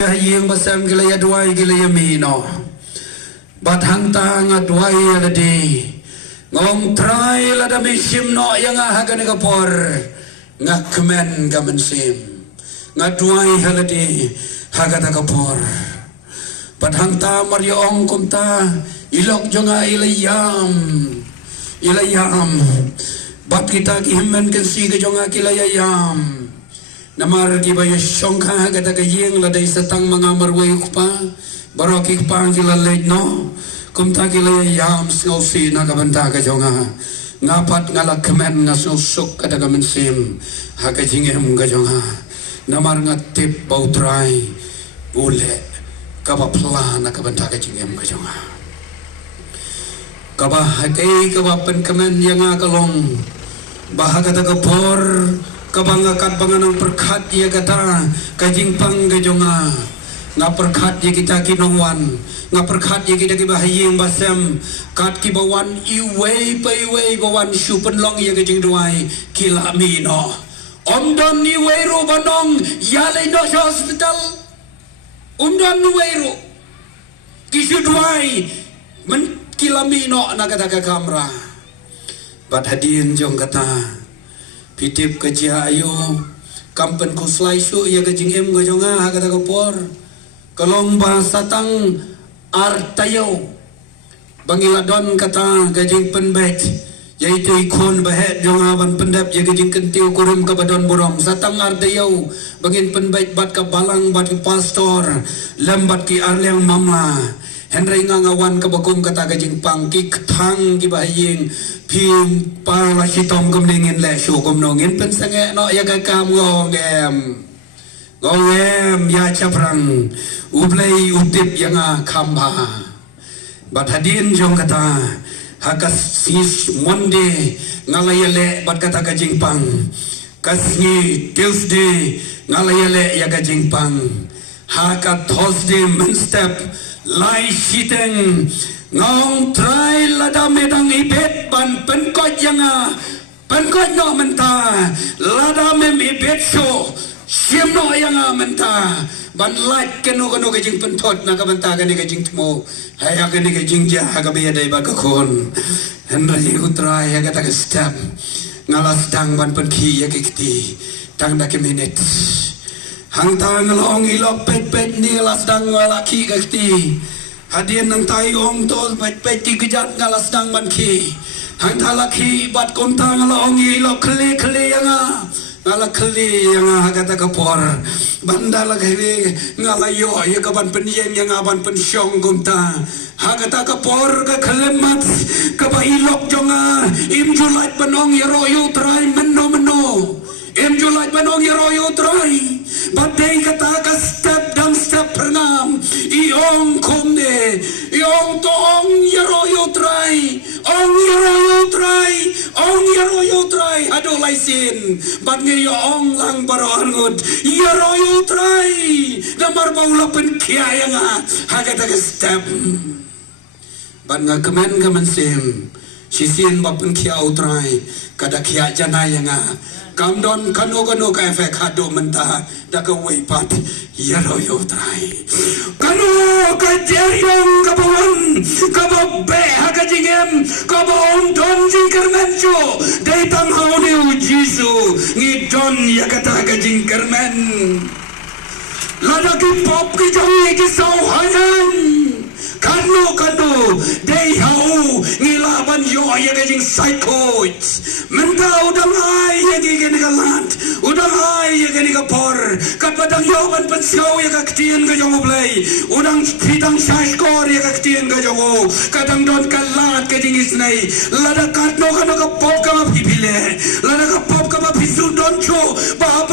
Yang basam gila ya duai gila ya mino batang tang duai ya ladi ngong try lada misim no yang haga nega por ngak kemen gamen sim ngaduai haladi haga taka por batang ta mario ong kumta ilok jonga ilayam bat kita kihimen kensi ke jonga kilayam namar gibaya syongka kata kayeng ladai setang mengamar wayuk pa baraki pa kila late no kumta kila yam singolsi na kabanta ka jonga ngapat ngalak kemen ngasusuk kata kamensim haka jingem ka jonga namar ngatip bautrai ule kabapla na kabanta ka jingem ka jonga kabah hakai kabapen kemen yang akalong bahaga ta kapor kabangakat panganang perkat ya kata kajing pang gajonga nga perkat ya kita kinongwan nga perkat ya kita kibahayeng basam kat kibawan iway pa iway bawan syupen long ya kajing duai kila mino omdon iway ro banong yalay no sa hospital omdon iway ro kisu duai men kila mino na kata ka kamera bat hadin jong kata pitip kerja ayo kampen ku slaisu ya kajing em gajonga kata kapor kalong bahasa tang artayo bangiladon kata kajing penbet yaitu ikon bahet jonga ban pendap ya kajing kentiu kurum ke badon borong satang artayo bangin penbet bat ke balang bat ke pastor lembat ki arliang mamla Henry ngawan ke bakum kata kajing pangki ketang ki bahayeng phim pa la chi tom kom ngin le shu kom no ngin pen sange no ya ka kam ngom ya chaprang ublei utip yang khamba bat hadin jong kata hakas sis monde ngalayale bat kata kajing pang kasni tuesday ngalayale ya kajing pang haka thursday menstep lai siteng ngong try lada medang ibet ban penkot yang penkot no menta lada mem ibet so sim no yang menta ban like kenu kajing pentot na kabanta kani kajing tmo haya kani kajing ja haga be dai bakakon henry utra ya kata ke step ngalas dang ban penki ya kiti tang dak minute hang tang long ilok pet ni las dang laki kiti hadian nang tayong to pet kejat ngalas dang man ki hang talaki bat konta ngalong ilok kli yang ngala kli yang kata kapor bandala kali ngalayo ya kaban penyen yang aban pensyong konta kata kapor ka kelemat ka ilok jonga imjulat panong yeroyo try meno imjulat panong yeroyo try badai kata ka step dan step pernam iong komne iong to ong yeroyo try ong yeroyo try ado laisin bat ngeyo ong lang baroan ngod yeroyo try namar baula pen kia yang kata ka step bat nga kemen sim sisin bapen kia utrai kada kia jana yang kamdon kano ka efek hado mentah dak weipat yeroyo trai kano ka jeriong ka bawon ka be haka jingem ka bawon don jingkermencho dai tam haune jisu ngidon ya kata ka jingkermen lada ki pop ki jong ki sauhanan kanu dei hau ngilaban yo ya kajing psychoid mentau udang ai ya gini galat udang ai ya gini kapor kapadang yo ban pensau ya kaktien ka jong play udang pitang psychor ya kaktien ka jong kadang don kalat kajing isnai lada katno ka pop ka mapipile lada ka pop ka mapisu don cho ba